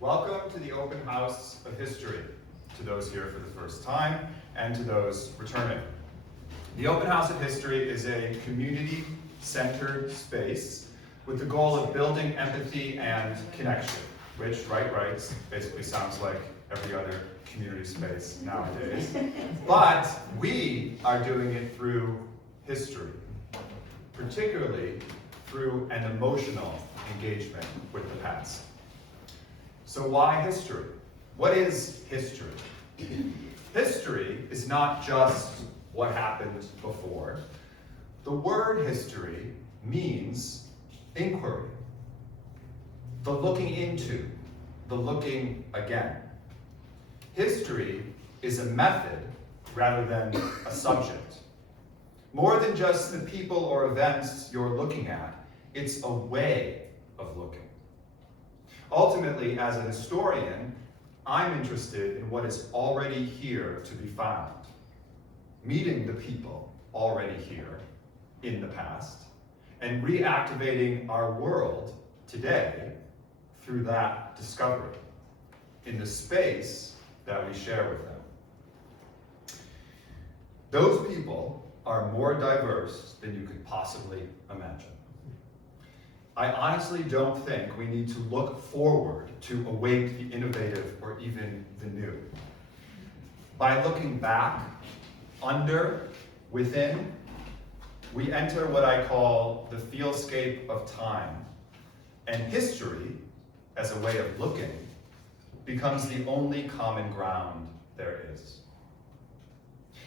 Welcome to the open house of history, to those here for the first time and to those returning. The open house of history is a community-centered space with the goal of building empathy and connection, which, right, basically sounds like every other community space nowadays. But we are doing it through history, particularly through an emotional engagement with the past. So why history? What is history? History is not just what happened before. The word history means inquiry, the looking into, the looking again. History is a method rather than a subject. More than just the people or events you're looking at, it's a way of looking. Ultimately, as a historian, I'm interested in what is already here to be found, meeting the people already here in the past, and reactivating our world today through that discovery in the space that we share with them. Those people are more diverse than you could possibly imagine. I honestly don't think we need to look forward to await the innovative or even the new. By looking back, under, within, we enter what I call the fieldscape of time, and history, as a way of looking, becomes the only common ground there is.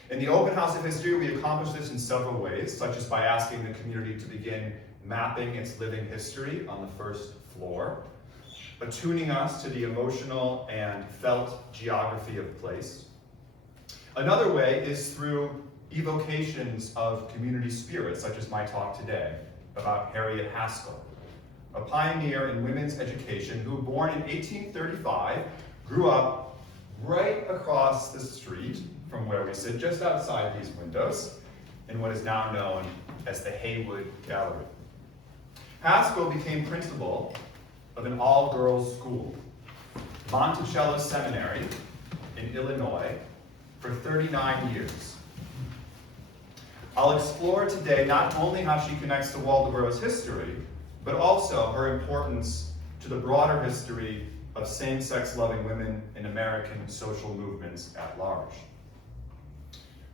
In the open house of history, we accomplish this in several ways, such as by asking the community to begin mapping its living history on the first floor, attuning us to the emotional and felt geography of place. Another way is through evocations of community spirit, such as my talk today about Harriet Haskell, a pioneer in women's education who, born in 1835, grew up right across the street from where we sit, just outside these windows, in what is now known as the Haywood Gallery. Haskell became principal of an all-girls school, Monticello Seminary in Illinois, for 39 years. I'll explore today not only how she connects to Waldoboro's history, but also her importance to the broader history of same-sex loving women in American social movements at large.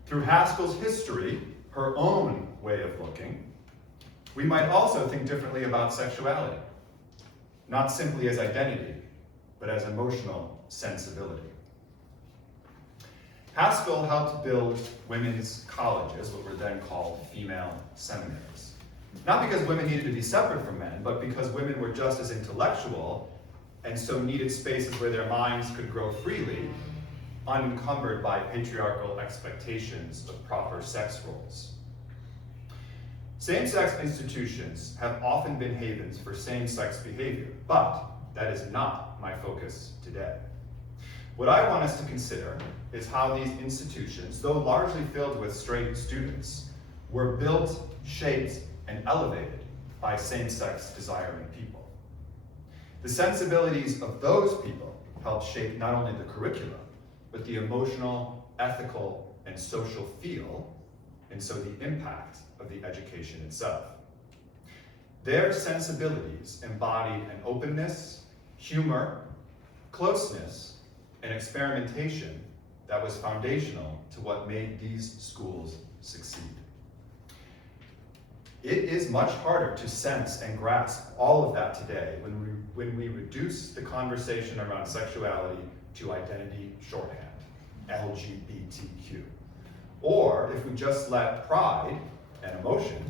Through Haskell's history, her own way of looking, we might also think differently about sexuality, not simply as identity, but as emotional sensibility. Haskell helped build women's colleges, what were then called female seminaries. Not because women needed to be separate from men, but because women were just as intellectual and so needed spaces where their minds could grow freely, unencumbered by patriarchal expectations of proper sex roles. Same-sex institutions have often been havens for same-sex behavior, but that is not my focus today. What I want us to consider is how these institutions, though largely filled with straight students, were built, shaped, and elevated by same-sex desiring people. The sensibilities of those people helped shape not only the curriculum, but the emotional, ethical, and social feel, and so the impact of the education itself. Their sensibilities embodied an openness, humor, closeness, and experimentation that was foundational to what made these schools succeed. It is much harder to sense and grasp all of that today when we reduce the conversation around sexuality to identity shorthand, LGBTQ. Or if we just let pride and emotion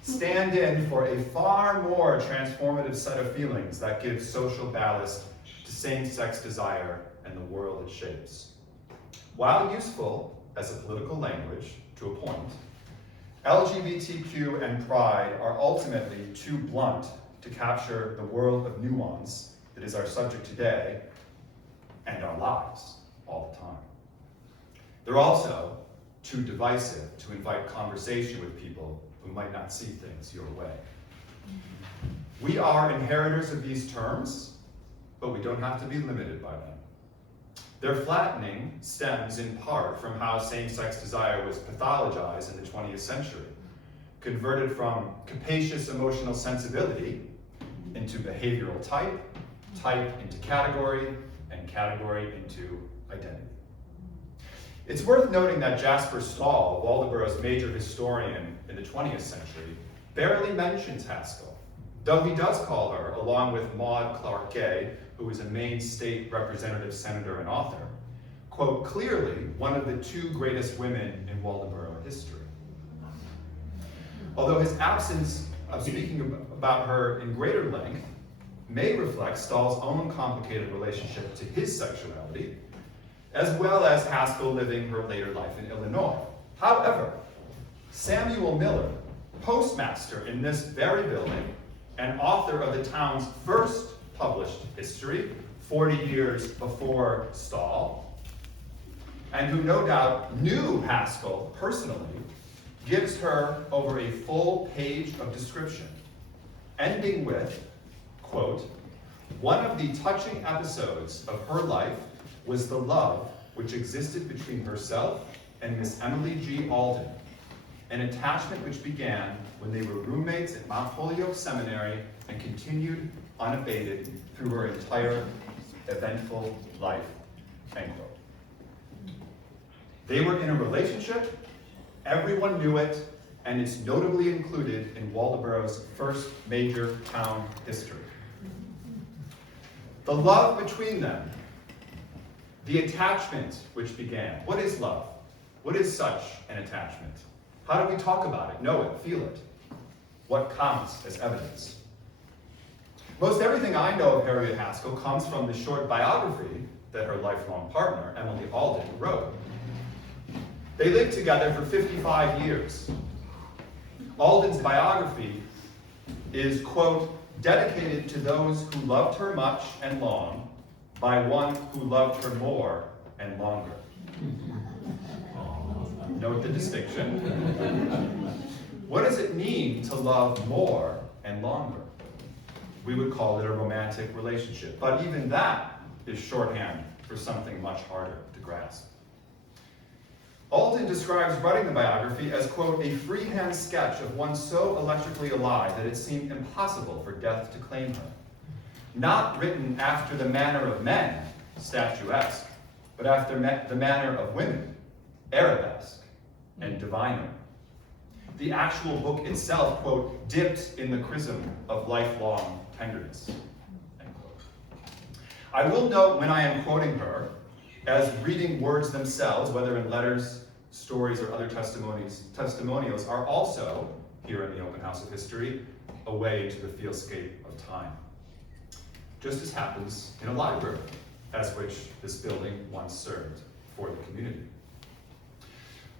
stand in for a far more transformative set of feelings that give social ballast to same-sex desire and the world it shapes. While useful as a political language to a point, LGBTQ and pride are ultimately too blunt to capture the world of nuance that is our subject today and our lives all the time. They're also too divisive to invite conversation with people who might not see things your way. We are inheritors of these terms, but we don't have to be limited by them. Their flattening stems in part from how same-sex desire was pathologized in the 20th century, converted from capacious emotional sensibility into behavioral type, type into category, and category into identity. It's worth noting that Jasper Stahl, Waldoboro's major historian in the 20th century, barely mentions Haskell, though he does call her, along with Maud Clark Gay, who is a Maine state representative, senator, and author, quote, clearly one of the two greatest women in Waldoboro history. Although his absence of speaking about her in greater length may reflect Stahl's own complicated relationship to his sexuality, as well as Haskell living her later life in Illinois. However, Samuel Miller, postmaster in this very building and author of the town's first published history, 40 years before Stahl, and who no doubt knew Haskell personally, gives her over a full page of description, ending with, quote, one of the touching episodes of her life was the love which existed between herself and Miss Emily G. Alden, an attachment which began when they were roommates at Mount Holyoke Seminary and continued unabated through her entire eventful life, end quote. They were in a relationship, everyone knew it, and it's notably included in Waldoboro's first major town history. The love between them, the attachment which began. What is love? What is such an attachment? How do we talk about it, know it, feel it? What counts as evidence? Most everything I know of Harriet Haskell comes from the short biography that her lifelong partner, Emily Alden, wrote. They lived together for 55 years. Alden's biography is, quote, dedicated to those who loved her much and long by one who loved her more and longer. Note the distinction. What does it mean to love more and longer? We would call it a romantic relationship, but even that is shorthand for something much harder to grasp. Alden describes writing the biography as, quote, a freehand sketch of one so electrically alive that it seemed impossible for death to claim her. Not written after the manner of men, statuesque, but after the manner of women, arabesque and diviner. The actual book itself, quote, dipped in the chrism of lifelong tenderness, end quote. I will note when I am quoting her, as reading words themselves, whether in letters, stories, or other testimonials, are also, here in the Open House of History, a way into the fieldscape of time. Just as happens in a library, as which this building once served for the community.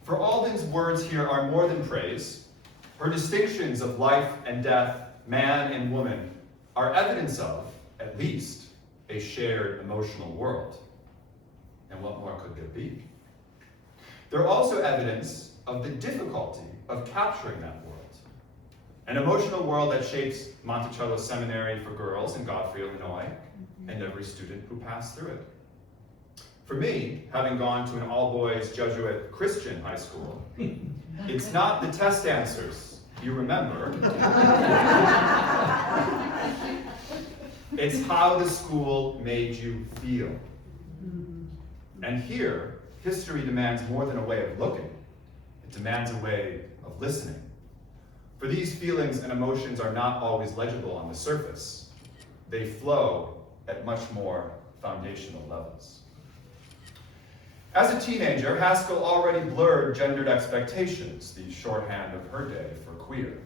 For Alden's words here are more than praise. Her distinctions of life and death, man and woman, are evidence of, at least, a shared emotional world. And what more could there be? They're also evidence of the difficulty of capturing that world. An emotional world that shapes Monticello Seminary for Girls in Godfrey, Illinois, and every student who passed through it. For me, having gone to an all-boys Jesuit Christian high school, it's not the test answers you remember. It's how the school made you feel. And here, history demands more than a way of looking. It demands a way of listening. For these feelings and emotions are not always legible on the surface. They flow at much more foundational levels. As a teenager, Haskell already blurred gendered expectations, the shorthand of her day for queer.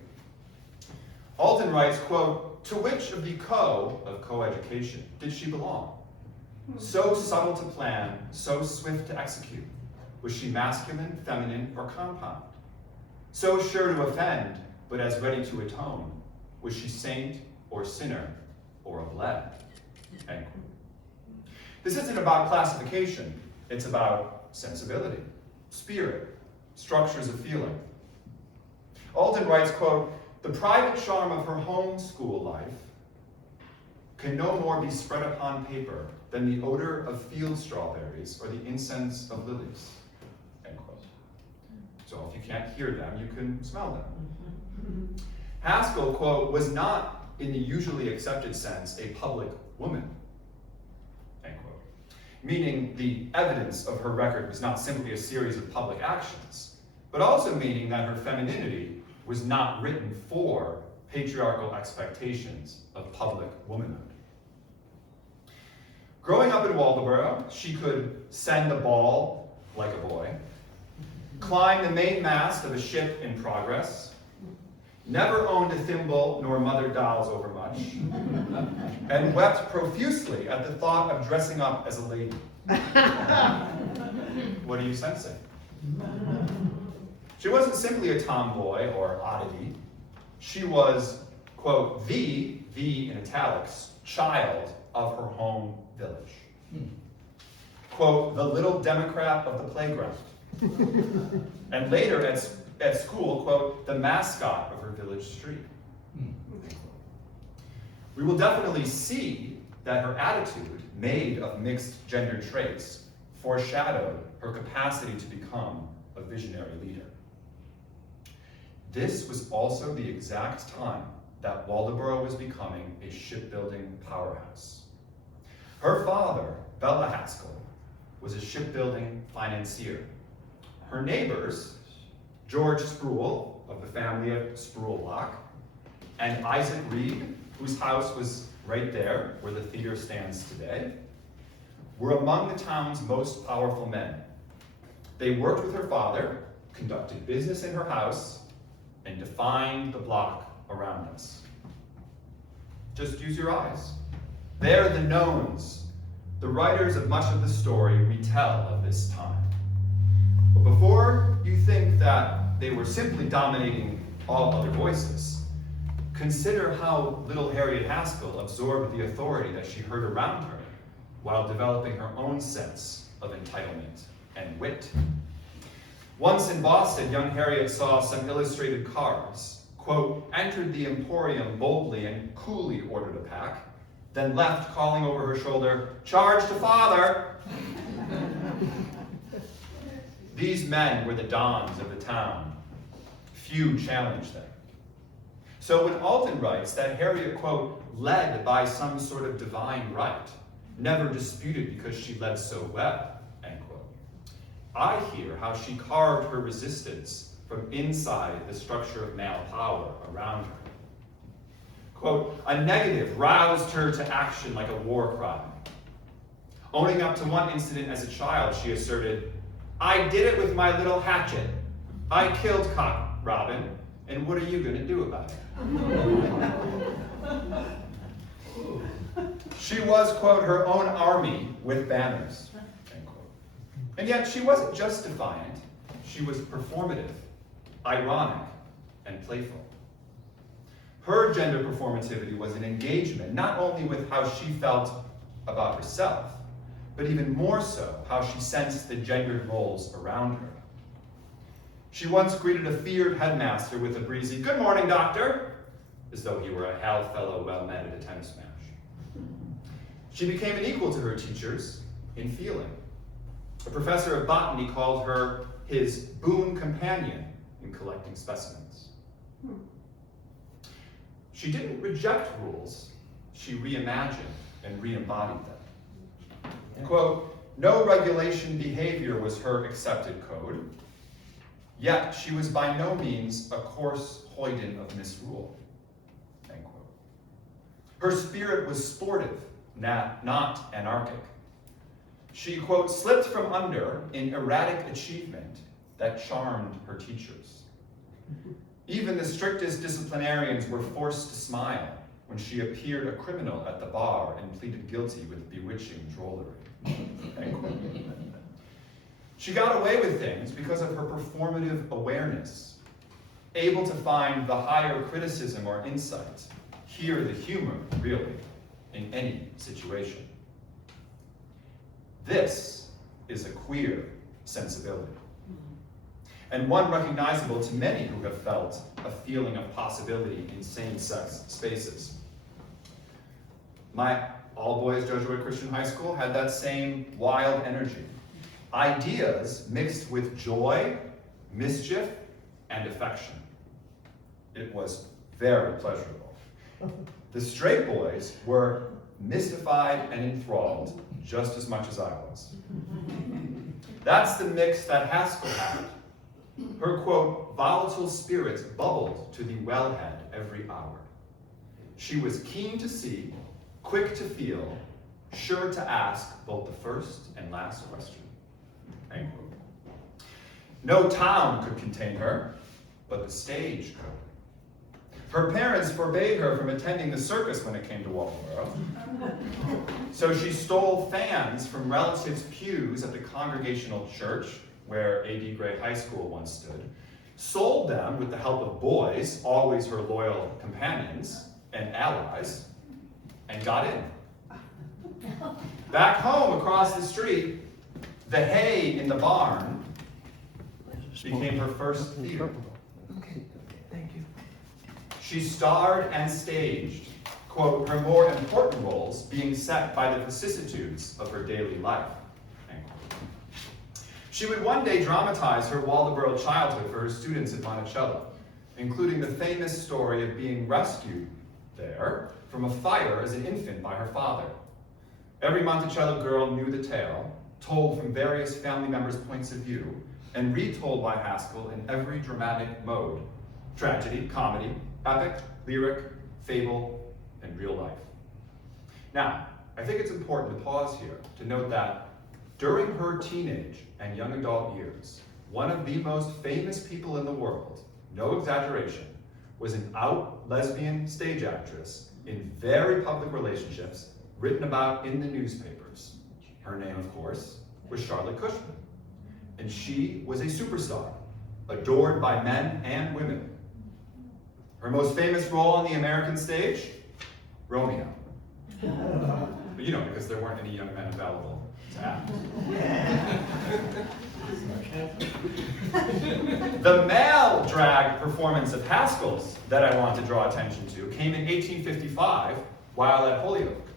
Alden writes, quote, to which of the of coeducation did she belong? So subtle to plan, so swift to execute. Was she masculine, feminine, or compound? So sure to offend, but as ready to atone. Was she saint or sinner or of lead? End quote. This isn't about classification. It's about sensibility, spirit, structures of feeling. Alden writes, quote, the private charm of her home school life can no more be spread upon paper than the odor of field strawberries or the incense of lilies, end quote. So if you can't hear them, you can smell them. Haskell, quote, was not, in the usually accepted sense, a public woman, end quote. Meaning the evidence of her record was not simply a series of public actions, but also meaning that her femininity was not written for patriarchal expectations of public womanhood. Growing up in Waldoboro, she could send a ball like a boy, climb the mainmast of a ship in progress, never owned a thimble nor mothered dolls overmuch, and wept profusely at the thought of dressing up as a lady. What are you sensing? She wasn't simply a tomboy or oddity. She was, quote, the in italics, child of her home village. Quote, the little Democrat of the playground. And later at school, quote, the mascot of her village street. We will definitely see that her attitude, made of mixed gender traits, foreshadowed her capacity to become a visionary leader. This was also the exact time that Waldoboro was becoming a shipbuilding powerhouse. Her father, Bella Haskell, was a shipbuilding financier. Her neighbors, George Sproul of the family of Sproul-Locke, and Isaac Reed, whose house was right there where the theater stands today, were among the town's most powerful men. They worked with her father, conducted business in her house, and defined the block around us. Just use your eyes. They're the knowns, the writers of much of the story we tell of this time. But before you think that they were simply dominating all other voices, consider how little Harriet Haskell absorbed the authority that she heard around her while developing her own sense of entitlement and wit. Once in Boston, young Harriet saw some illustrated cards, quote, entered the emporium boldly and coolly ordered a pack, then left calling over her shoulder, charge to father! These men were the dons of the town. Few challenged them. So when Alden writes that Harriet, quote, led by some sort of divine right, never disputed because she led so well, end quote, I hear how she carved her resistance from inside the structure of male power around her. Quote, a negative roused her to action like a war cry. Owning up to one incident as a child, she asserted, I did it with my little hatchet. I killed Cock Robin, and what are you going to do about it? She was, quote, her own army with banners, end quote. And yet she wasn't just defiant. She was performative, ironic, and playful. Her gender performativity was an engagement not only with how she felt about herself, but even more so how she sensed the gendered roles around her. She once greeted a feared headmaster with a breezy, good morning, doctor, as though he were a hail fellow well met at a tennis match. She became an equal to her teachers in feeling. A professor of botany called her his boon companion in collecting specimens. She didn't reject rules, she reimagined and re-embodied them. Quote, no regulation behavior was her accepted code, yet she was by no means a coarse hoyden of misrule, end quote. Her spirit was sportive, not anarchic. She, quote, slipped from under in erratic achievement that charmed her teachers. Even the strictest disciplinarians were forced to smile when she appeared a criminal at the bar and pleaded guilty with bewitching drollery. She got away with things because of her performative awareness, able to find the higher criticism or insight, hear the humor, really, in any situation. This is a queer sensibility, and one recognizable to many who have felt a feeling of possibility in same-sex spaces. My all-boys Jesuit Christian high school had that same wild energy. Ideas mixed with joy, mischief, and affection. It was very pleasurable. The straight boys were mystified and enthralled just as much as I was. That's the mix that Haskell had. Her, quote, volatile spirits bubbled to the wellhead every hour. She was keen to see, quick to feel, sure to ask both the first and last question. End quote. No town could contain her, but the stage could. Her parents forbade her from attending the circus when it came to Waldoboro. So she stole fans from relatives' pews at the Congregational Church, where A.D. Gray High School once stood, sold them with the help of boys, always her loyal companions and allies, and got in. Back home across the street, the hay in the barn became her first theater. Okay, thank you. She starred and staged, quote, her more important roles being set by the vicissitudes of her daily life, end quote. She would one day dramatize her Waldoboro childhood for her students at Monticello, including the famous story of being rescued there from a fire as an infant by her father. Every Monticello girl knew the tale, told from various family members' points of view, and retold by Haskell in every dramatic mode: tragedy, comedy, epic, lyric, fable, and real life. Now, I think it's important to pause here to note that during her teenage and young adult years, one of the most famous people in the world, no exaggeration, was an out lesbian stage actress in very public relationships written about in the newspapers. Her name, of course, was Charlotte Cushman, and she was a superstar, adored by men and women. Her most famous role on the American stage? Romeo. But you know, because there weren't any young men available to act. The male drag performance of Haskell's that I want to draw attention to came in 1855 while at Holyoke,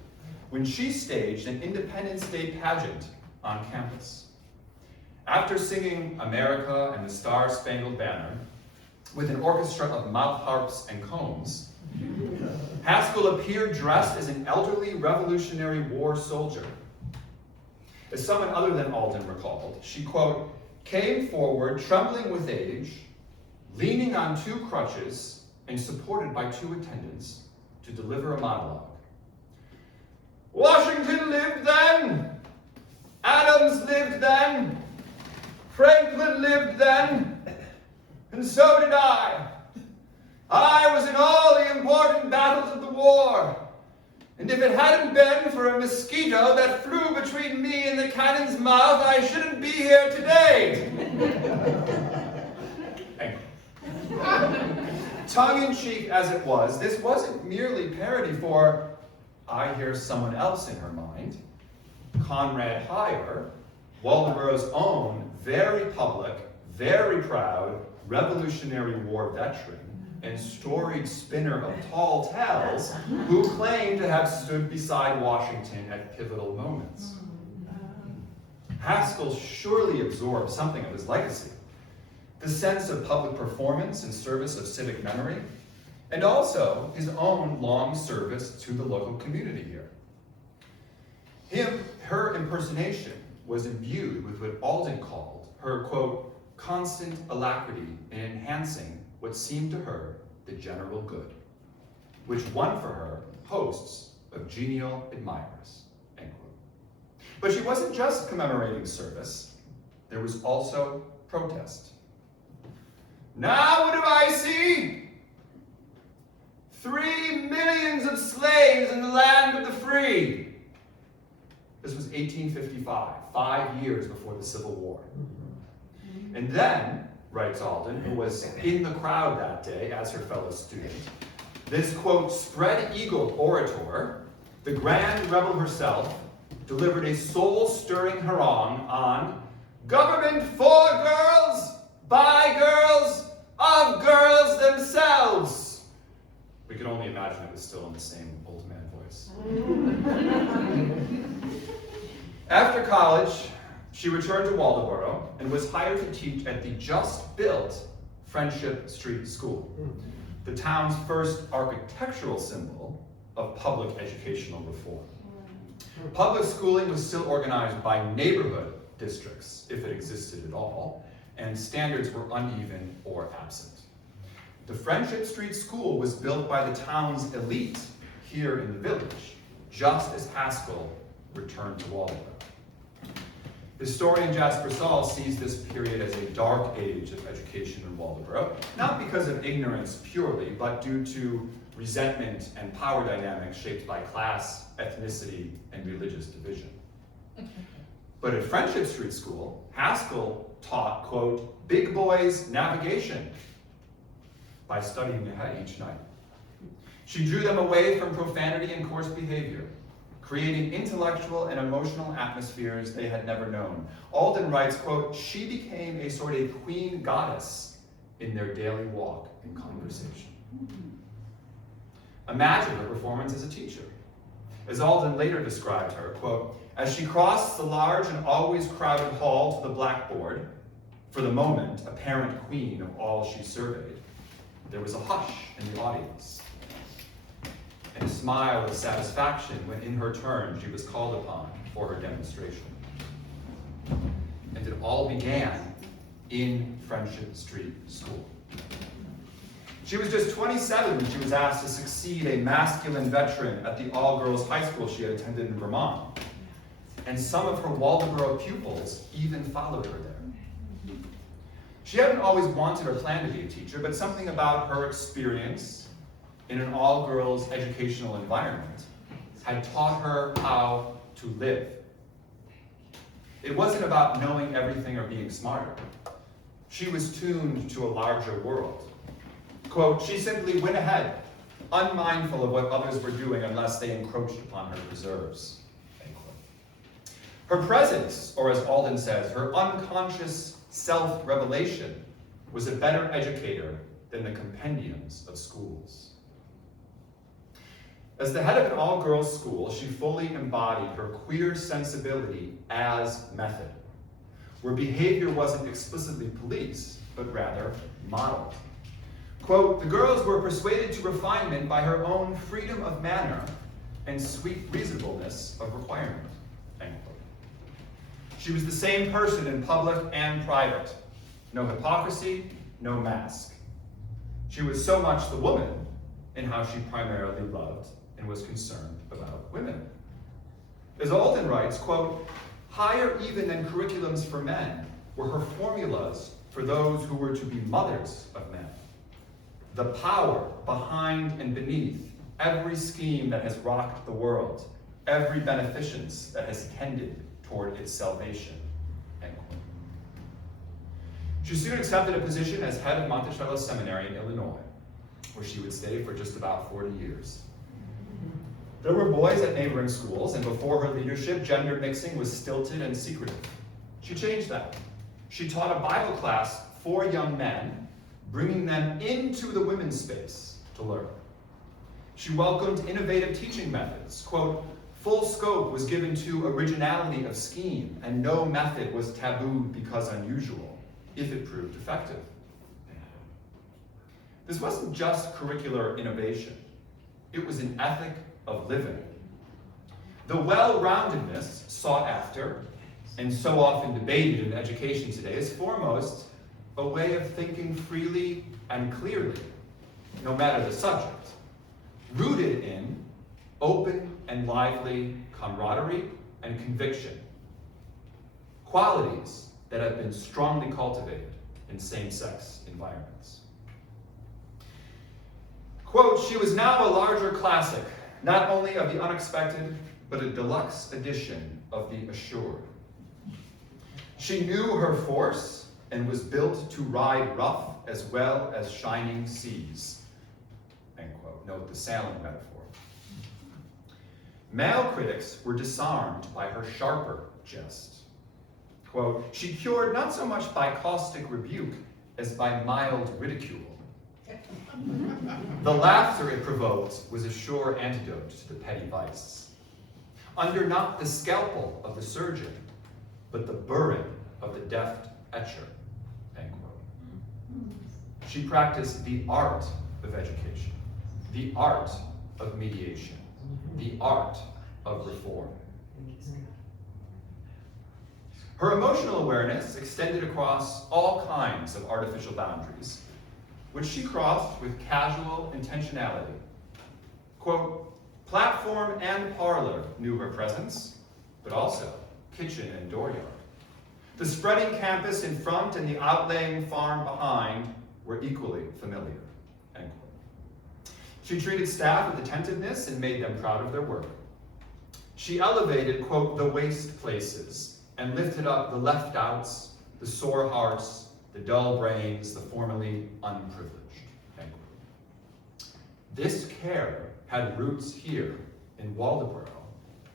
when she staged an Independence Day pageant on campus. After singing America and the Star-Spangled Banner with an orchestra of mouth harps and combs, Haskell appeared dressed as an elderly Revolutionary War soldier. As someone other than Alden recalled, she, quote, came forward trembling with age, leaning on 2 crutches, and supported by 2 attendants to deliver a monologue. Washington lived then, Adams lived then, Franklin lived then, and so did I. I was in all the important battles of the war, and if it hadn't been for a mosquito that flew between me and the cannon's mouth, I shouldn't be here today. Tongue-in-cheek as it was, this wasn't merely parody for I Hear Someone Else in Her Mind. Conrad Heyer, Waldoboro's own very public, very proud Revolutionary War veteran and storied spinner of tall tales, who claimed to have stood beside Washington at pivotal moments. Haskell surely absorbed something of his legacy, the sense of public performance in service of civic memory, and also his own long service to the local community here. Her impersonation was imbued with what Alden called her, quote, constant alacrity in enhancing what seemed to her the general good, which won for her hosts of genial admirers, end quote. But she wasn't just commemorating service, there was also protest. Now what do I see? 3 millions of slaves in the land of the free. This was 1855, 5 years before the Civil War. And then, writes Alden, who was in the crowd that day as her fellow student, this, quote, spread-eagled orator, the grand rebel herself, delivered a soul-stirring harangue on government for girls, by girls, of girls themselves. We can only imagine it was still in the same old man voice. friendships. After college, she returned to Waldoboro and was hired to teach at the just-built Friendship Street School, the town's first architectural symbol of public educational reform. Public schooling was still organized by neighborhood districts, if it existed at all, and standards were uneven or absent. The Friendship Street School was built by the town's elite here in the village, just as Haskell returned to Waldoboro. Historian Jasper Saul sees this period as a dark age of education in Waldoboro, not because of ignorance purely, but due to resentment and power dynamics shaped by class, ethnicity, and religious division. But at Friendship Street School, Haskell taught, quote, big boys navigation by studying ahead each night. She drew them away from profanity and coarse behavior, creating intellectual and emotional atmospheres they had never known. Alden writes, quote, she became a sort of queen goddess in their daily walk and conversation. Imagine her performance as a teacher. As Alden later described her, quote, as she crossed the large and always crowded hall to the blackboard, for the moment, apparent queen of all she surveyed, there was a hush in the audience, and a smile of satisfaction when in her turn she was called upon for her demonstration. And it all began in Friendship Street School. She was just 27 when she was asked to succeed a masculine veteran at the all-girls high school she had attended in Vermont. And some of her Waldoboro pupils even followed her there. She hadn't always wanted or planned to be a teacher, but something about her experience in an all-girls educational environment had taught her how to live. It wasn't about knowing everything or being smarter. She was tuned to a larger world. Quote, she simply went ahead, unmindful of what others were doing unless they encroached upon her reserves. End quote. Her presence, or as Alden says, her unconscious self-revelation was a better educator than the compendiums of schools. As the head of an all-girls school, she fully embodied her queer sensibility as method, where behavior wasn't explicitly policed, but rather modeled. Quote, the girls were persuaded to refinement by her own freedom of manner and sweet reasonableness of requirement. End quote. She was the same person in public and private. No hypocrisy, no mask. She was so much the woman in how she primarily loved and was concerned about women. As Alden writes, quote, higher even than curriculums for men were her formulas for those who were to be mothers of men. The power behind and beneath every scheme that has rocked the world, every beneficence that has tended toward its salvation. End quote. She soon accepted a position as head of Monticello Seminary in Illinois, where she would stay for just about 40 years. There were boys at neighboring schools, and before her leadership, gender mixing was stilted and secretive. She changed that. She taught a Bible class for young men, bringing them into the women's space to learn. She welcomed innovative teaching methods. Quote, full scope was given to originality of scheme, and no method was tabooed because unusual, if it proved effective. This wasn't just curricular innovation. It was an ethic of living. The well-roundedness sought after, and so often debated in education today, is foremost a way of thinking freely and clearly, no matter the subject, rooted in open and lively camaraderie and conviction, qualities that have been strongly cultivated in same-sex environments. Quote, she was now a larger classic, not only of the unexpected, but a deluxe edition of the assured. She knew her force and was built to ride rough as well as shining seas. End quote. Note the sailing metaphor. Male critics were disarmed by her sharper jest. Quote, she cured not so much by caustic rebuke as by mild ridicule. The laughter it provoked was a sure antidote to the petty vice. Under not the scalpel of the surgeon, but the burring of the deft etcher, end quote. She practiced the art of education, the art of mediation, the art of reform. Her emotional awareness extended across all kinds of artificial boundaries, which she crossed with casual intentionality. Quote, platform and parlor knew her presence, but also kitchen and dooryard. The spreading campus in front and the outlaying farm behind were equally familiar, end quote. She treated staff with attentiveness and made them proud of their work. She elevated, quote, the waste places and lifted up the left outs, the sore hearts, the dull brains, the formerly unprivileged, end quote. This care had roots here in Waldoboro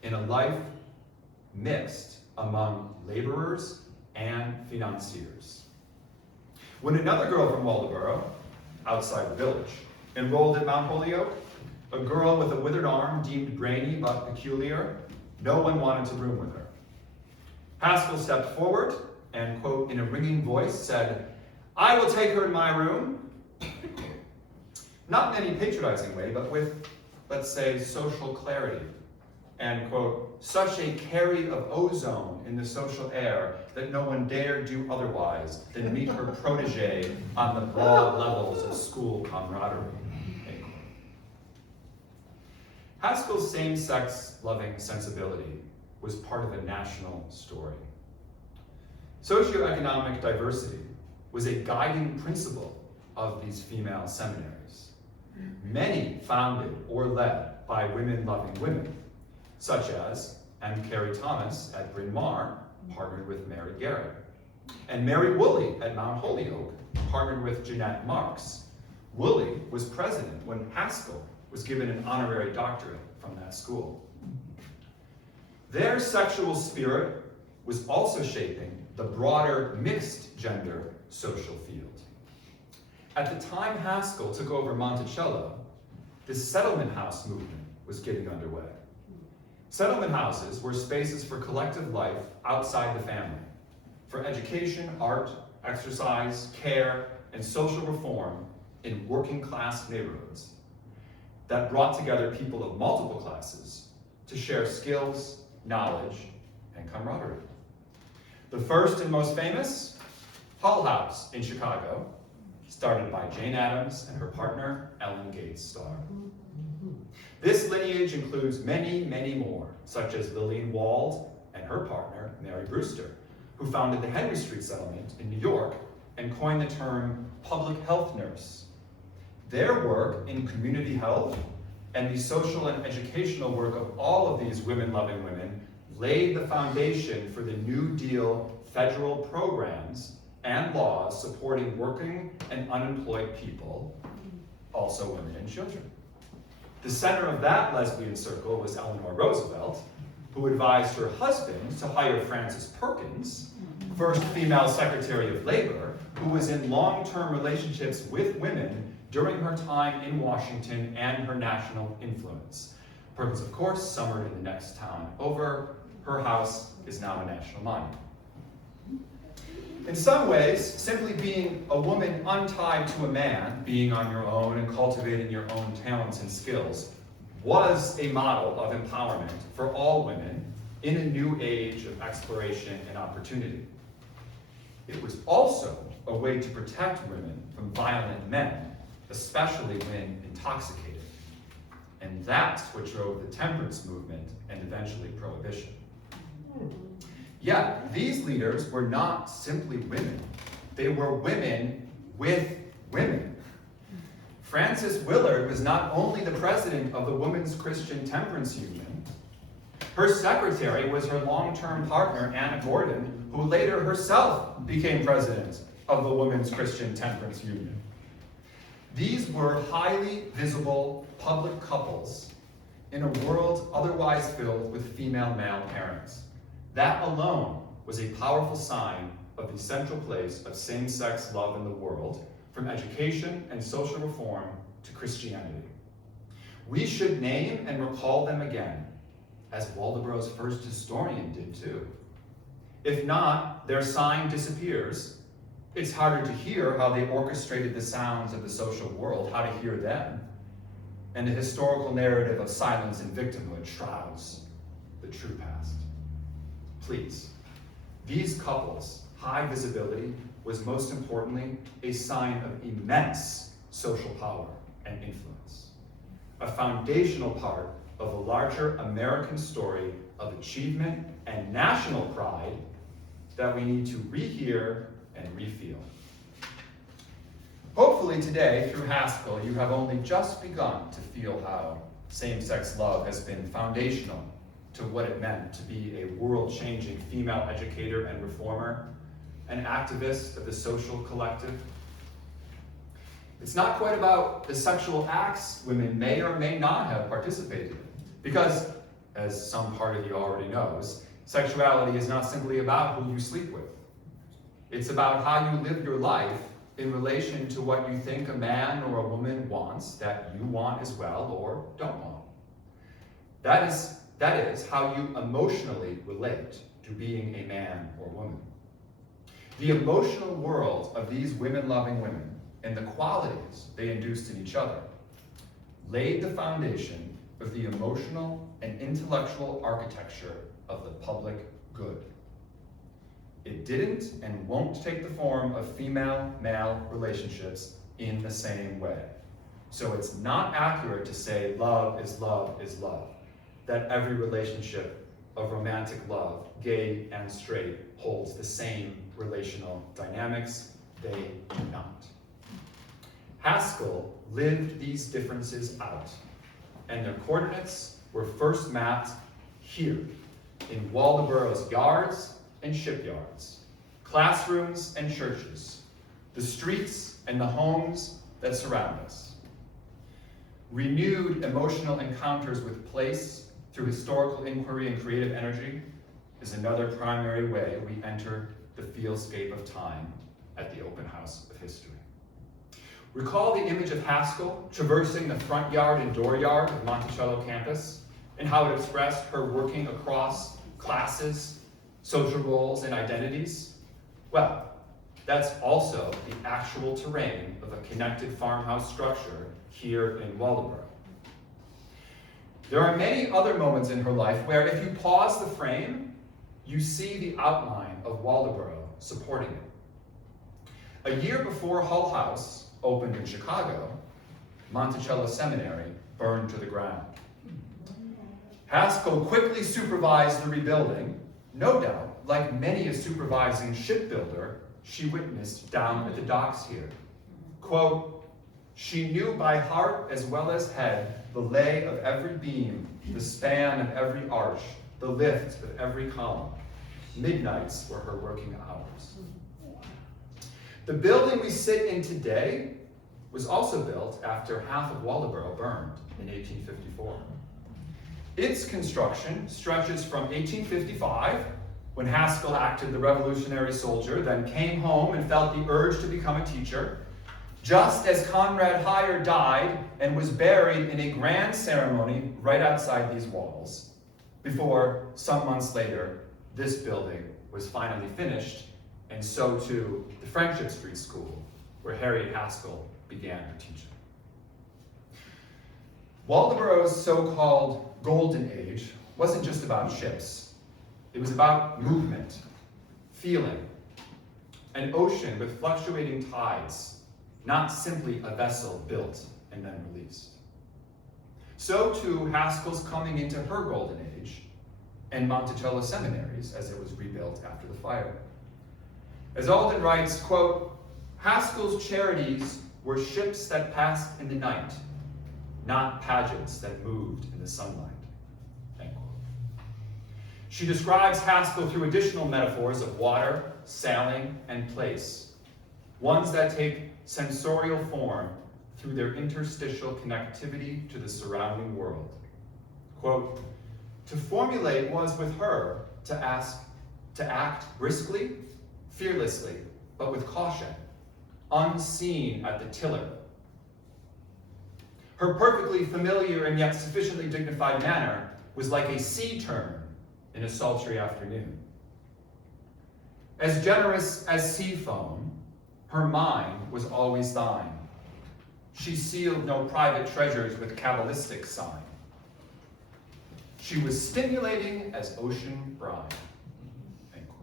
in a life mixed among laborers and financiers. When another girl from Waldoboro, outside the village, enrolled at Mount Holyoke, a girl with a withered arm deemed brainy but peculiar, no one wanted to room with her. Haskell stepped forward and, quote, in a ringing voice said, I will take her in my room. Not in any patronizing way, but with, let's say, social clarity. And, quote, such a carry of ozone in the social air that no one dared do otherwise than meet her protege on the broad levels of school camaraderie. End quote. Haskell's same-sex loving sensibility was part of a national story. Socioeconomic diversity was a guiding principle of these female seminaries, many founded or led by women-loving women, such as M. Carey Thomas at Bryn Mawr, partnered with Mary Garrett, and Mary Woolley at Mount Holyoke, partnered with Jeanette Marks. Woolley was president when Haskell was given an honorary doctorate from that school. Their sexual spirit was also shaping the broader mixed-gender social field. At the time Haskell took over Monticello, the settlement house movement was getting underway. Settlement houses were spaces for collective life outside the family, for education, art, exercise, care, and social reform in working-class neighborhoods that brought together people of multiple classes to share skills, knowledge, and camaraderie. The first and most famous, Hull House in Chicago, started by Jane Addams and her partner, Ellen Gates Starr. This lineage includes many, many more, such as Lillian Wald and her partner, Mary Brewster, who founded the Henry Street Settlement in New York and coined the term public health nurse. Their work in community health and the social and educational work of all of these women-loving women laid the foundation for the New Deal federal programs and laws supporting working and unemployed people, also women and children. The center of that lesbian circle was Eleanor Roosevelt, who advised her husband to hire Frances Perkins, first female Secretary of Labor, who was in long-term relationships with women during her time in Washington and her national influence. Perkins, of course, summered in the next town over. Her house is now a national monument. In some ways, simply being a woman untied to a man, being on your own and cultivating your own talents and skills, was a model of empowerment for all women in a new age of exploration and opportunity. It was also a way to protect women from violent men, especially when intoxicated. And that's what drove the temperance movement and eventually prohibition. Yet, these leaders were not simply women. They were women with women. Frances Willard was not only the president of the Women's Christian Temperance Union, her secretary was her long-term partner, Anna Gordon, who later herself became president of the Women's Christian Temperance Union. These were highly visible public couples in a world otherwise filled with female-male parents. That alone was a powerful sign of the central place of same-sex love in the world, from education and social reform to Christianity. We should name and recall them again, as Waldoboro's first historian did too. If not, their sign disappears. It's harder to hear how they orchestrated the sounds of the social world, how to hear them. And the historical narrative of silence and victimhood shrouds the true past. Please, these couples' high visibility was most importantly a sign of immense social power and influence, a foundational part of a larger American story of achievement and national pride that we need to rehear and refeel. Hopefully today, through Haskell, you have only just begun to feel how same-sex love has been foundational to what it meant to be a world-changing female educator and reformer, an activist of the social collective. It's not quite about the sexual acts women may or may not have participated in, because, as some part of you already knows, sexuality is not simply about who you sleep with. It's about how you live your life in relation to what you think a man or a woman wants that you want as well or don't want. That is how you emotionally relate to being a man or woman. The emotional world of these women-loving women and the qualities they induced in each other laid the foundation of the emotional and intellectual architecture of the public good. It didn't and won't take the form of female-male relationships in the same way. So it's not accurate to say love is love is love, that every relationship of romantic love, gay and straight, holds the same relational dynamics. They do not. Haskell lived these differences out, and their coordinates were first mapped here, in Waldoboro's yards and shipyards, classrooms and churches, the streets and the homes that surround us. Renewed emotional encounters with place through historical inquiry and creative energy is another primary way we enter the fieldscape of time at the open house of history. Recall the image of Haskell traversing the front yard and dooryard of Monticello campus and how it expressed her working across classes, social roles, and identities? Well, that's also the actual terrain of a connected farmhouse structure here in Waldoboro. There are many other moments in her life where, if you pause the frame, you see the outline of Waldoboro supporting it. A year before Hull House opened in Chicago, Monticello Seminary burned to the ground. Haskell quickly supervised the rebuilding, no doubt, like many a supervising shipbuilder she witnessed down at the docks here. Quote, "She knew by heart as well as head the lay of every beam, the span of every arch, the lift of every column. Midnights were her working hours." The building we sit in today was also built after half of Waldoboro burned in 1854. Its construction stretches from 1855, when Haskell acted the Revolutionary soldier, then came home and felt the urge to become a teacher, just as Conrad Heyer died and was buried in a grand ceremony right outside these walls, before, some months later, this building was finally finished, and so too the Friendship Street School, where Harriet Haskell began her teaching. Waldoboro's so-called Golden Age wasn't just about ships. It was about movement, feeling, an ocean with fluctuating tides, not simply a vessel built and then released. So too Haskell's coming into her Golden Age and Monticello Seminaries as it was rebuilt after the fire. As Alden writes, quote, "Haskell's charities were ships that passed in the night, not pageants that moved in the sunlight." End quote. She describes Haskell through additional metaphors of water, sailing, and place, ones that take sensorial form through their interstitial connectivity to the surrounding world. Quote, "To formulate was with her to act briskly, fearlessly, but with caution, unseen at the tiller. Her perfectly familiar and yet sufficiently dignified manner was like a sea turn in a sultry afternoon. As generous as sea foam, her mind was always thine. She sealed no private treasures with cabalistic sign. She was stimulating as ocean brine. End quote.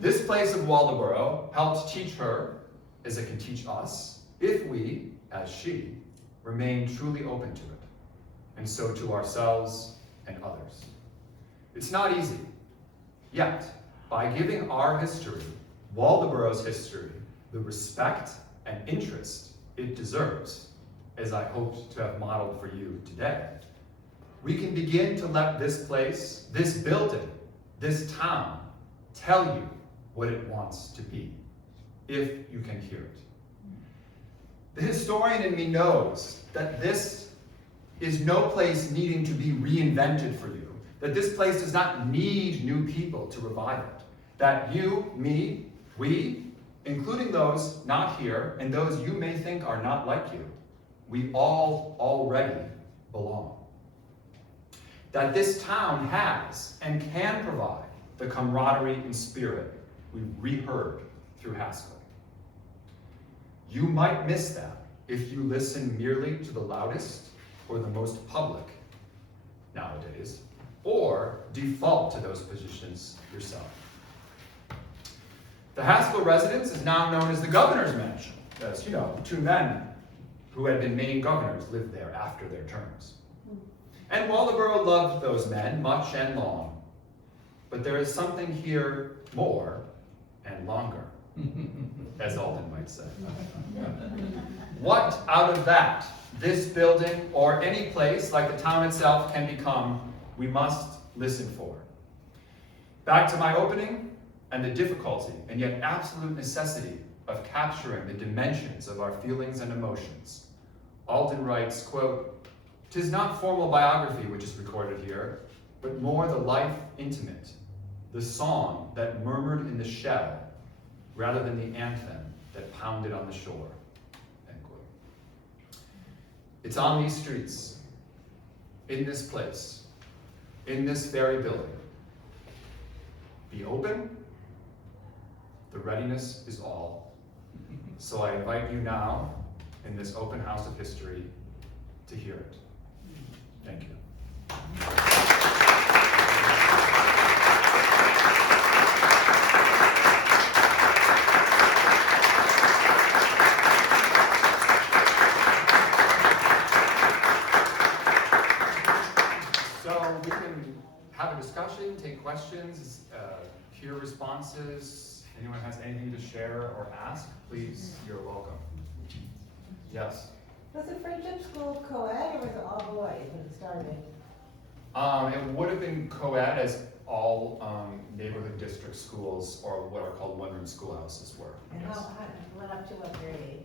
This place of Waldoboro helped teach her, as it can teach us, if we, as she, remain truly open to it, and so to ourselves and others. It's not easy, yet, by giving our history, Waldoboro's history, the respect and interest it deserves, as I hoped to have modeled for you today, we can begin to let this place, this building, this town, tell you what it wants to be, if you can hear it. The historian in me knows that this is no place needing to be reinvented for you, that this place does not need new people to revive it, that you, me, we, including those not here and those you may think are not like you, we all already belong. That this town has and can provide the camaraderie and spirit we reheard through Haskell. You might miss that if you listen merely to the loudest or the most public nowadays, or default to those positions yourself. The Haskell residence is now known as the Governor's Mansion, as you know, 2 men who had been Maine governors lived there after their terms. And Waldoboro loved those men much and long, but there is something here more and longer, as Alden might say. What out of that, this building or any place like the town itself can become, we must listen for. Back to my opening and the difficulty and yet absolute necessity of capturing the dimensions of our feelings and emotions. Alden writes, quote, "'Tis not formal biography which is recorded here, but more the life intimate, the song that murmured in the shell, rather than the anthem that pounded on the shore." End quote. It's on these streets, in this place, in this very building. Be open. The readiness is all. So I invite you now, in this open house of history, to hear it. Thank you. So we can have a discussion, take questions, hear responses. Anyone has anything to share or ask, please, you're welcome. Yes? Was the friendship school co-ed or was it all boys when it started? It would have been co-ed, as all neighborhood district schools or what are called one-room schoolhouses were. And Yes. how went up to what grade?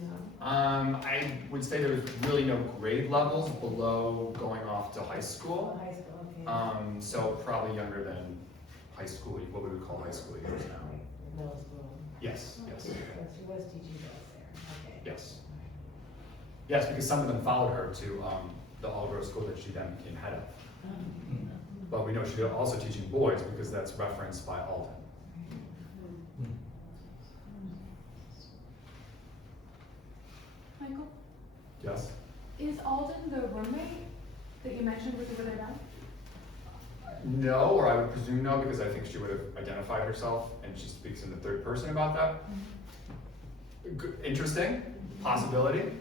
You know? I would say there's really no grade levels below going off to high school. Oh, high school, okay. So probably younger than high school, what we would call high school years now. Middle school. Yes, yes, So she was teaching both there, okay. yes. Yes, because some of them followed her to the all-girls school that she then became head of. But we know she was also teaching boys because that's referenced by Alden. Michael, Yes? is Alden the roommate that you mentioned with the other guy? No, or I would presume no, because I think she would have identified herself and she speaks in the third person about that. Interesting, possibility,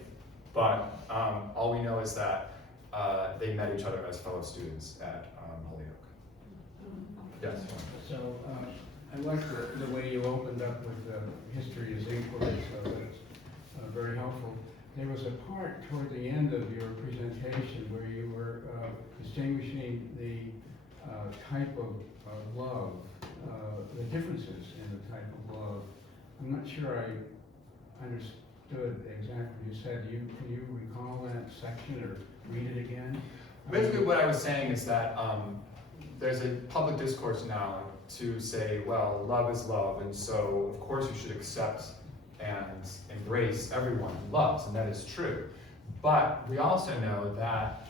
but all we know is that they met each other as fellow students at Holyoke. Yes? So I like the way you opened up with history as inquiry, so that's very helpful. There was a part toward the end of your presentation where you were distinguishing the type of love, the differences in the type of love. I'm not sure I understood exactly what you said. Can you recall that section or read it again? Basically what I was saying is that there's a public discourse now to say, well, love is love, and so of course you should accept and embrace everyone he loves, and that is true. But we also know that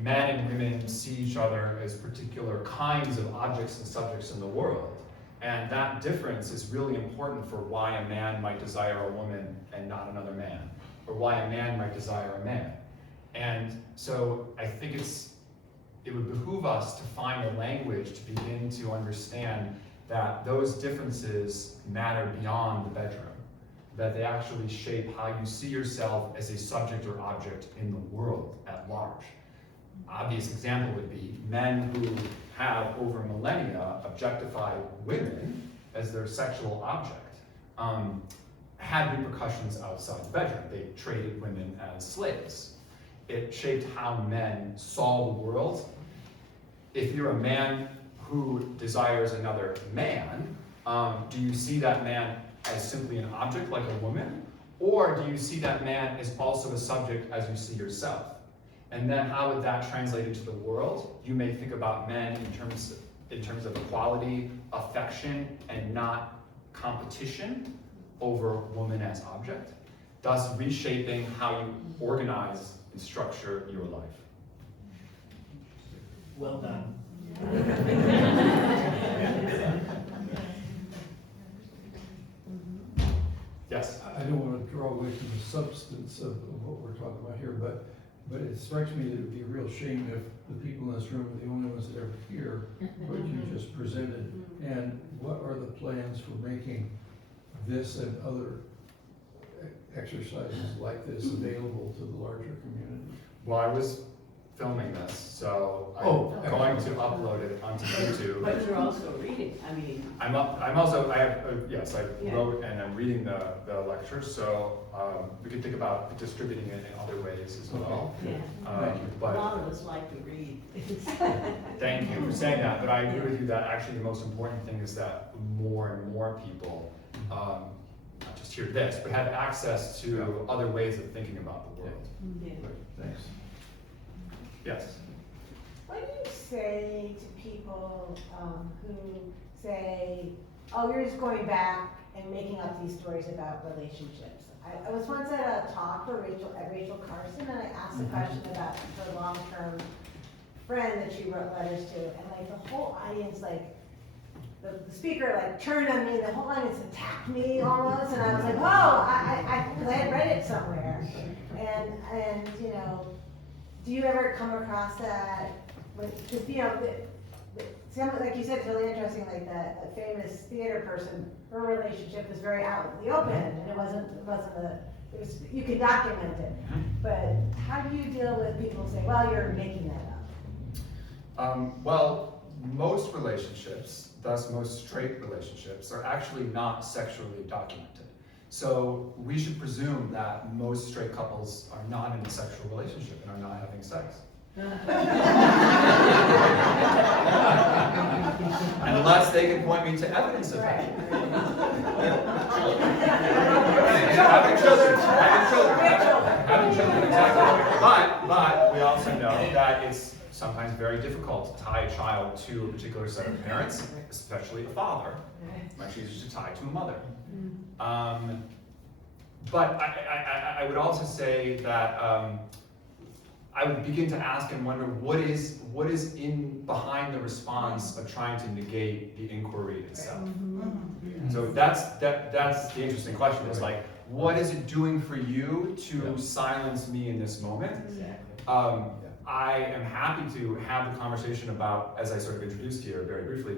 men and women see each other as particular kinds of objects and subjects in the world. And that difference is really important for why a man might desire a woman and not another man, or why a man might desire a man. And so I think it would behoove us to find a language to begin to understand that those differences matter beyond the bedroom, that they actually shape how you see yourself as a subject or object in the world at large. Obvious example would be men who have over millennia objectified women as their sexual object had repercussions outside the bedroom. They traded women as slaves. It shaped how men saw the world. If you're a man who desires another man, do you see that man as simply an object like a woman? Or do you see that man as also a subject as you see yourself? And then how would that translate into the world? You may think about men in terms of equality, affection, and not competition over woman as object, thus reshaping how you organize and structure your life. Well done. Yes? I don't want to draw away from the substance of what we're talking about here, but it strikes me that it would be a real shame if the people in this room are the only ones that ever hear what you just presented. And what are the plans for making this and other exercises like this available to the larger community? Well, I was filming this, so I'm going to upload it onto YouTube. But you're also reading, I mean. Yes, I wrote and I'm reading the lecture, so we could think about distributing it in other ways as well. Yeah. Thank you. A But lot of us like to read. thank you for saying that, but I agree with you that actually the most important thing is that more and more people, not just hear this, but have access to other ways of thinking about the world. Yeah. Thanks. Yes? What do you say to people who say, oh, you're just going back and making up these stories about relationships? I was once at a talk for Rachel Carson, and I asked a question about her long-term friend that she wrote letters to, and like the whole audience, like the speaker like turned on me, the whole audience attacked me almost, and I was like, oh, because I had read it somewhere, and you know, do you ever come across that? Because you know, like you said, it's really interesting. Like that famous theater person, her relationship was very out in the open, and it was you can document it. But how do you deal with people who say, well, you're making that up? Well, most relationships, thus most straight relationships, are actually not sexually documented. So we should presume that most straight couples are not in a sexual relationship and are not having sex. Unless they can point me to evidence of that. Having children, exactly. But we also know that it's sometimes very difficult to tie a child to a particular set of parents, especially a father. Much easier to tie to a mother. But I would also say that I would begin to ask and wonder what is in behind the response of trying to negate the inquiry itself. So that's the interesting question. Is like, what is it doing for you to silence me in this moment? I am happy to have the conversation about, as I sort of introduced here very briefly,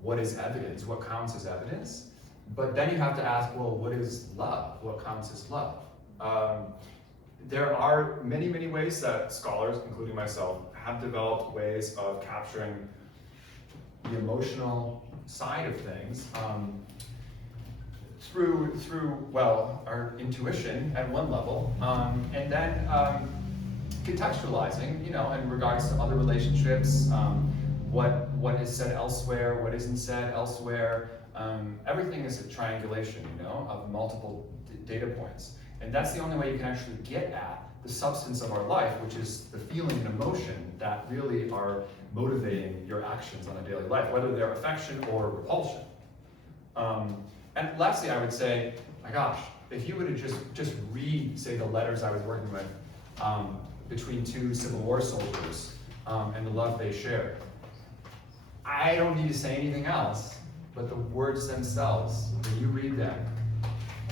what is evidence? What counts as evidence? But then you have to ask, well, what is love? What counts as love? There are many, many ways that scholars, including myself, have developed ways of capturing the emotional side of things through our intuition at one level, and then contextualizing, in regards to other relationships, what is said elsewhere, what isn't said elsewhere. Everything is a triangulation, of multiple data points. And that's the only way you can actually get at the substance of our life, which is the feeling and emotion that really are motivating your actions on a daily life, whether they're affection or repulsion. And lastly, I would say, my gosh, if you were to just read, say, the letters I was working with between two Civil War soldiers and the love they shared, I don't need to say anything else, but the words themselves, when you read them,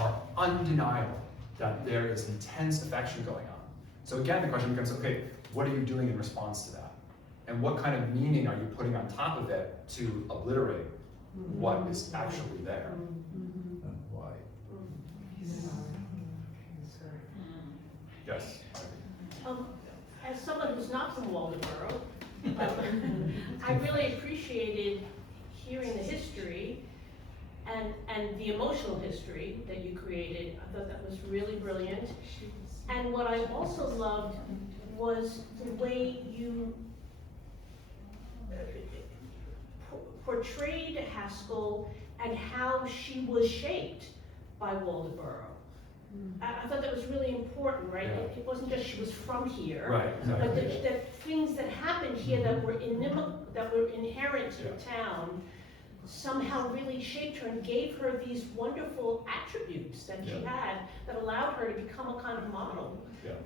are undeniable that there is intense affection going on. So again, the question becomes, okay, what are you doing in response to that? And what kind of meaning are you putting on top of it to obliterate what is actually there? And why? Yes. As someone who's not from Waldoboro, I really appreciated hearing the history and the emotional history that you created. I thought that was really brilliant. And what I also loved was the way you portrayed Haskell and how she was shaped by Waldoboro. I thought that was really important, right? Yeah. It wasn't just she was from here, Right, but exactly. that things that happened here that were inherent to the town somehow really shaped her and gave her these wonderful attributes that she had that allowed her to become a kind of model.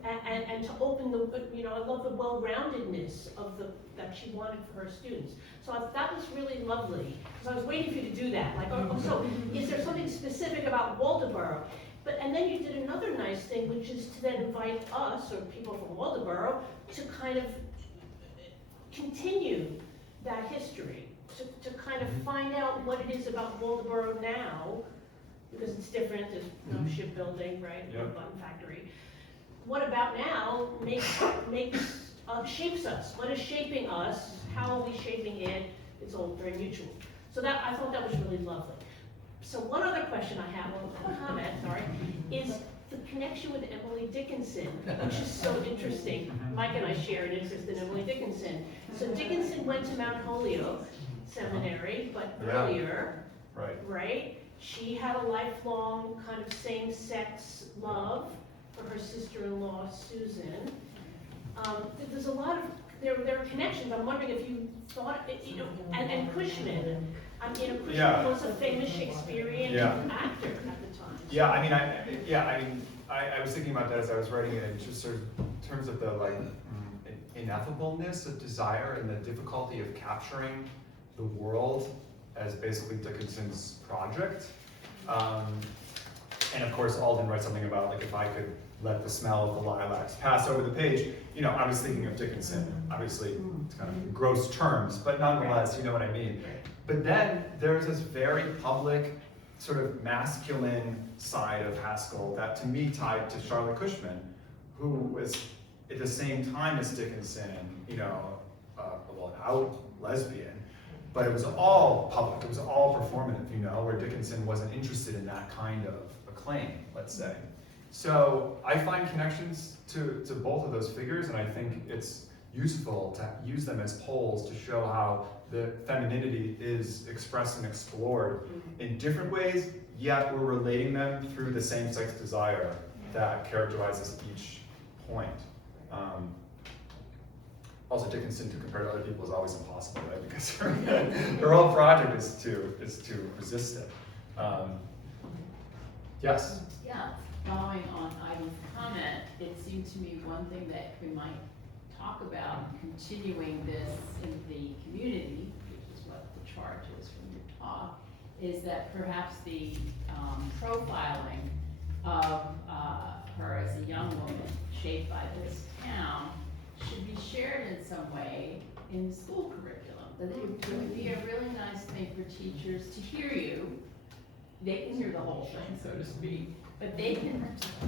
And to open the, I love the well-roundedness of that she wanted for her students. So that was really lovely, because I was waiting for you to do that. Like, oh, so is there something specific about Waldoboro? And then you did another nice thing, which is to then invite us, or people from Waldoboro, to kind of continue that history, to kind of find out what it is about Waldoboro now, because it's different, there's shipbuilding, right, button factory. What about now shapes us? What is shaping us? How are we shaping it? It's all very mutual. So I thought that was really lovely. So one other question I have, or comment, sorry, is the connection with Emily Dickinson, which is so interesting. Mike and I share an interest in Emily Dickinson. So Dickinson went to Mount Holyoke Seminary, but earlier, right? She had a lifelong kind of same-sex love for her sister-in-law, Susan. There's a lot of, there are connections. I'm wondering if you thought, and Cushman. Cushman was a famous Shakespearean actor at the time. Yeah, I was thinking about that as I was writing it, just sort of in terms of the ineffableness of desire and the difficulty of capturing the world as basically Dickinson's project. And of course, Alden writes something about, like, if I could let the smell of the lilacs pass over the page, I was thinking of Dickinson, obviously, it's kind of gross terms, but nonetheless, you know what I mean. But then there's this very public, sort of masculine side of Haskell that to me tied to Charlotte Cushman, who was at the same time as Dickinson, an out lesbian, but it was all public, it was all performative, where Dickinson wasn't interested in that kind of acclaim, let's say. So I find connections to both of those figures, and I think it's useful to use them as poles to show how the femininity is expressed and explored in different ways, yet we're relating them through the same-sex desire that characterizes each point. Also, Dickinson to compare to other people is always impossible, right? Because her whole project is to resist it. Yes? Yeah, following on Ivan's comment, it seemed to me one thing that we might talk about continuing this in the community, which is what the charge is from your talk, is that perhaps the profiling of her as a young woman shaped by this town should be shared in some way in the school curriculum. That it would be a really nice thing for teachers to hear you. They can hear the whole thing, so to speak, but they can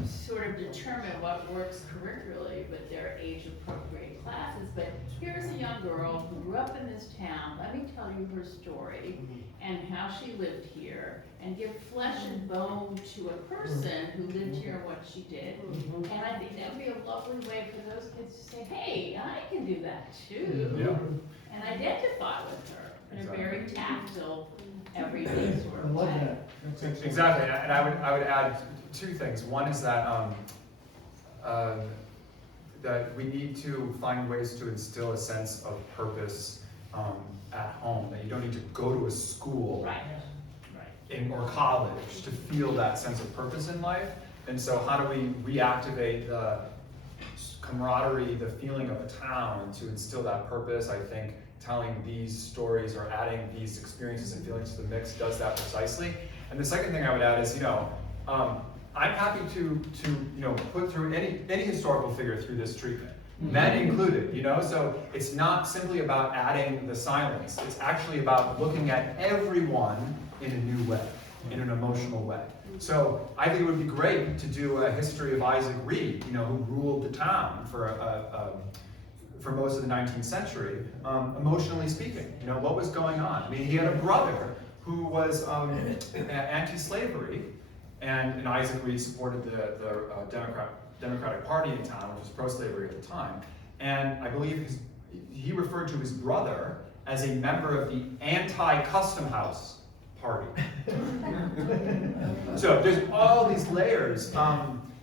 sort of determine what works curricularly with their age-appropriate classes. But here's a young girl who grew up in this town. Let me tell you her story and how she lived here, and give flesh and bone to a person who lived here and what she did. And I think that would be a lovely way for those kids to say, hey, I can do that too, and identify with her in a very tactile, everyday sort of way. Exactly, and I would add two things. One is that that we need to find ways to instill a sense of purpose at home. That you don't need to go to a school or college to feel that sense of purpose in life. And so how do we reactivate the camaraderie, the feeling of a town to instill that purpose? I think telling these stories or adding these experiences and feelings to the mix does that precisely. And the second thing I would add is, I'm happy to put through any historical figure through this treatment, men included, so it's not simply about adding the silence, it's actually about looking at everyone in a new way, in an emotional way. So I think it would be great to do a history of Isaac Reed, who ruled the town for most of the 19th century, emotionally speaking. What was going on? I mean, he had a brother who was anti-slavery, and Isaac Reed supported the Democratic Party in town, which was pro-slavery at the time. And I believe he referred to his brother as a member of the anti-custom house party. So there's all these layers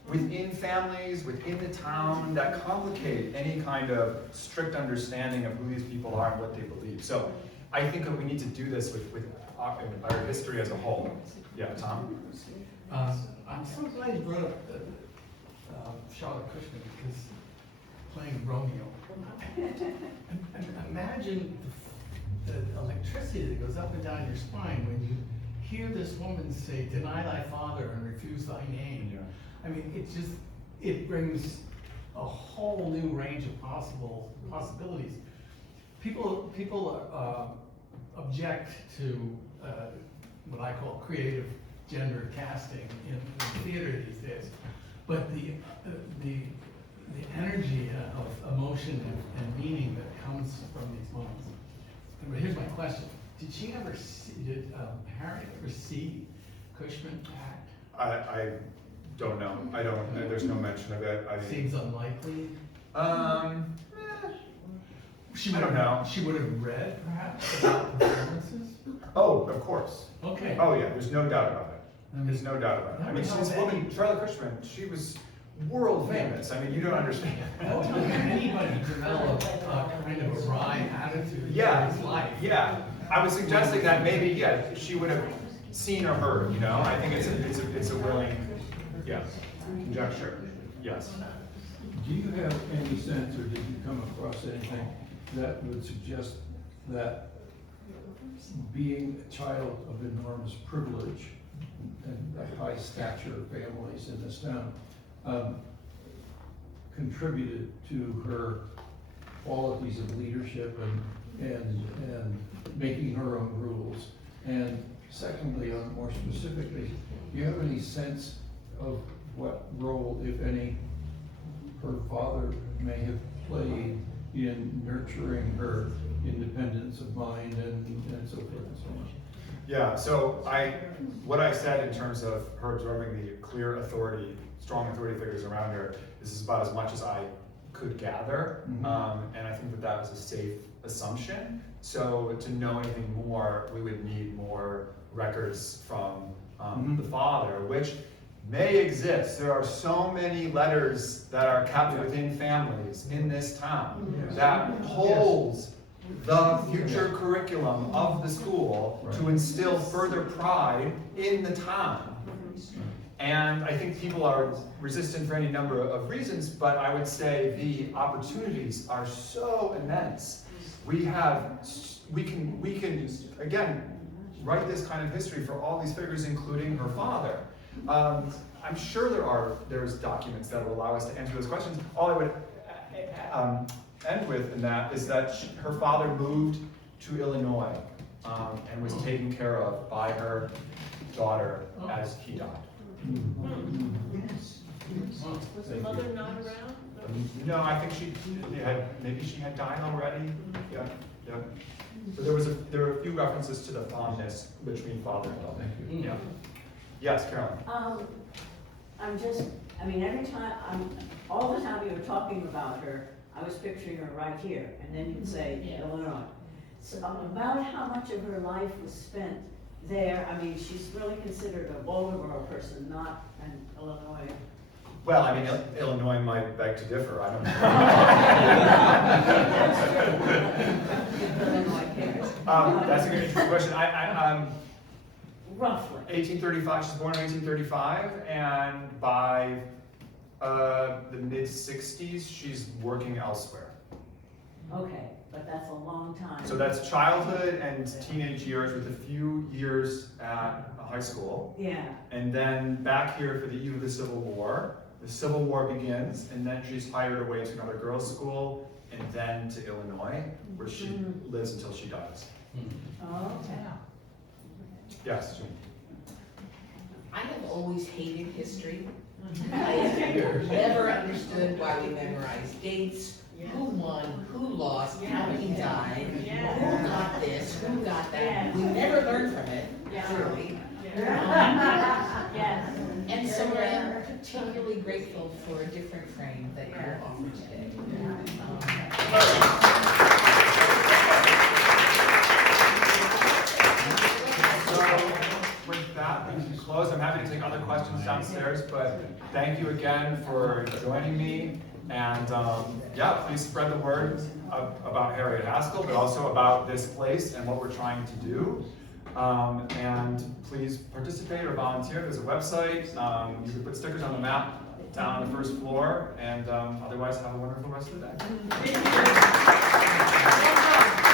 within families, within the town, that complicate any kind of strict understanding of who these people are and what they believe. So I think that we need to do this with our history as a whole. Yeah, Tom? I'm so glad you brought up Charlotte Cushman, because playing Romeo. Imagine the electricity that goes up and down your spine when you hear this woman say, "Deny thy father and refuse thy name." Yeah. I mean, it brings a whole new range of possibilities. People object to what I call creative gender casting in theater these days, but the energy of emotion and meaning that comes from these moments. But here's my question: did Harriet ever see Cushman act? I don't know. I don't. There's no mention of it. Seems unlikely. I don't know. She would have read, perhaps, about performances. Oh, of course. Okay. Oh yeah. There's no doubt about it. I There's no doubt about it. I mean, this woman, Charlotte Cushman, she was world famous. I mean, you don't understand. How can anybody develop a kind of a wry attitude in his life? Yeah. I was suggesting that maybe, she would have seen or heard. I think it's a willing, conjecture. Yes. Do you have any sense, or did you come across anything that would suggest that being a child of enormous privilege and high stature families in this town contributed to her qualities of leadership and making her own rules? And secondly, more specifically, do you have any sense of what role, if any, her father may have played in nurturing her independence of mind and so forth and so on? Yeah, so what I said in terms of her absorbing the clear authority, strong authority figures around her, this is about as much as I could gather. Mm-hmm. And I think that was a safe assumption. So to know anything more, we would need more records from the father, which may exist. There are so many letters that are kept within families in this town that holds the future curriculum of the school to instill further pride in the town. And I think people are resistant for any number of reasons, but I would say the opportunities are so immense. We can again write this kind of history for all these figures, including her father. I'm sure there's documents that will allow us to answer those questions. All I would end with in that is that her father moved to Illinois and was taken care of by her daughter as he died. Was the mother not around? No, I think maybe she had died already. Yeah. So there were a few references to the fondness between father and daughter. Thank you. Yeah. Yes, Carolyn. Every time, all the time you were talking about her, I was picturing her right here, and then you'd say Illinois. So about how much of her life was spent there, she's really considered a Waldoboro person, not an Illinois. Well, Illinois might beg to differ. I don't know. Illinois cares. That's a good question. roughly? 1835, she's born in 1835, and by the mid-60s, she's working elsewhere. Okay, but that's a long time. So that's childhood and teenage years with a few years at high school. Yeah, And then back here for the eve of the Civil War. The Civil War begins, and then she's hired away to another girls' school, and then to Illinois, where she lives until she dies. oh, okay. Yes, June. I have always hated history. I have never understood why we memorize dates, who won, who lost, how many died, who got this, who got that. We never learn from it, clearly. Yes. And so I'm particularly grateful for a different frame that you're offering today. With that, we can close. I'm happy to take other questions downstairs, but thank you again for joining me. And yeah, please spread the word about Harriet Haskell, but also about this place and what we're trying to do. And please participate or volunteer. There's a website. You can put stickers on the map down on the first floor. And otherwise, have a wonderful rest of the day.